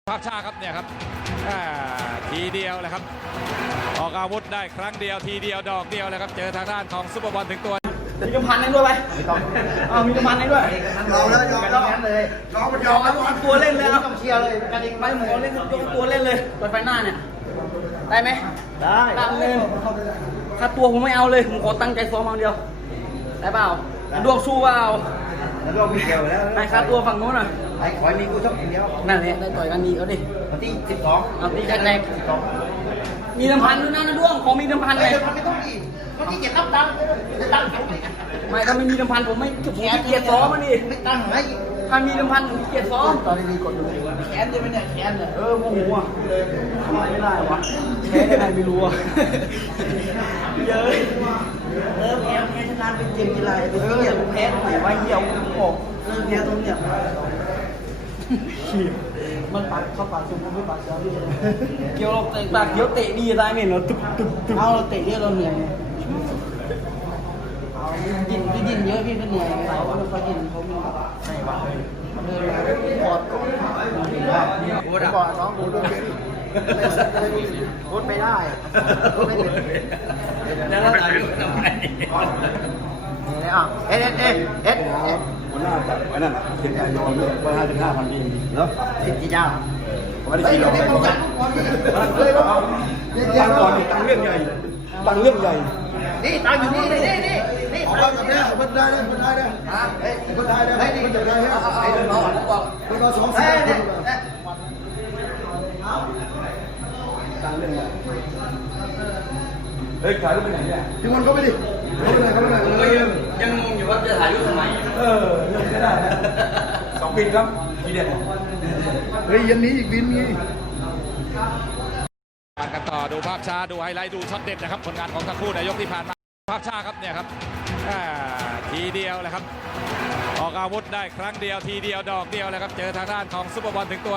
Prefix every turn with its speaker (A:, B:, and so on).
A: ภาพช้าครับเนี่ยครับทีเดียวเลยครับออกอาวุธได้ครั้งเดียวทีเดียวดอกเดียวเลยครับเจอทางด้านของซุปเปอร์บอลถึงตัว
B: มีกำพันให้ด้วยไหมมีกำพันให้ด้วย
C: ยอมแล้วยอมแล้วเลยยอมแล้ว
B: ตัวเล่นเลยครับ
C: ต้องเชียร์เลยกระดิ่ง
B: ไปหมอเล่นตัวเล่นเลยเปิดไฟหน้าเนี่ยได้ไหม
C: ได้
B: ตามเลยค่าตัวผมไม่เอาเลยผมขอตั้งใจซ้อมเอาเดียวได้เปล่าดวงสู้เปล่า
C: แล้วก็มีเกี่ยวแล้ว
B: ได้ค่าตัวฝั่งโน้นอ่ะ
C: ไอ้ขอยมีกูชอบอย่างเดียว
B: นั่นแหละได้ต่อยกันดีเอาดิ
C: วันที่12
B: เอาตีแรกๆมีน้ำพันด้วยนะดวงขอมีน้ำพันเลย
C: ไม่ต้องดีวันที่7ตั้ง
B: ไม่ถ้าไม่มีน้ำพันผมไม่เกียรติซ้อมมันดิ
C: ไม่ตั้งไหม
B: ถ้ามีน้ำพันผมเกียรติซ้อม
C: ตอนนี้กดดูแขนใช่ไหมเนี่ยแขนเนี่ย
B: โมโหอ่ะทำไมไม่ได้วะแพ้ได้ไม่รู้อ่ะเยอะ
C: แพ้ชนะเป็นเกมกีฬาไปเที่ยวแพ้ตรงไหนวะเหี่ยวออกแพ้ตรงเนี่ย
B: มันปากเข้าปากชมไม่ปากเสียพี่เกี่ยวเราเตะปากเกี่ยวเตะดีได้ไหมเนาะตุ๊บ
C: เอาเราเตะเยอะเราเหนื่อย
B: ยินเยอะพี่ก็เหนื่อยไงเขาไม่ค่อยยินเขาไม่ใช่ป่ะ
C: ปอดก่อนบอกน้องดูด้วยเป็นพูดไม่ได้พูดไม่เป็น
B: แล้วเราอยู่ทำไม
C: เนี่ยเอ็ด
D: คนหน้าจัดไว้นั่นแหละสิบยอมเลยว่า5,000 ปีเนาะ
C: สิบกี่เจ้า
D: ไม่ได้กี่ยอมตั้งก่อนตั้งเรื่องใหญ่ตั้งเรื่องใหญ่
C: นี่ตั้งอยู่นี่นี่ขอกับเนี่ยคนได้เลยคนได้เลยเฮ้ยคนได้เลยเฮ้ยคนได้เลยไอ้เดินรอคนรอ2 4
D: ตั้งเรื่องใหญ่เฮ้ยถ่ายรูปไปไหนเนี่ย
C: พี่มนเขาไปดิเขาไปไหน
B: ยังงงอยู่ว่าจะถ่ายรูปทำไม
D: ยังไม่ได้2 ปีครับทีเด็ด
C: เฮ้ยยันนี้อีกบินงี้
A: กันต่อดูภาพช้าดูไฮไลท์ดูช็อตเด็ดนะครับผลงานของทั้งคู่ในยกที่ผ่านมาภาพช้าครับเนี่ยครับทีเดียวเลยครับออกอาวุธได้ครั้งเดียวทีเดียวดอกเดียวเลยครับเจอทางด้านของซุปเปอร์บอลถึงตัว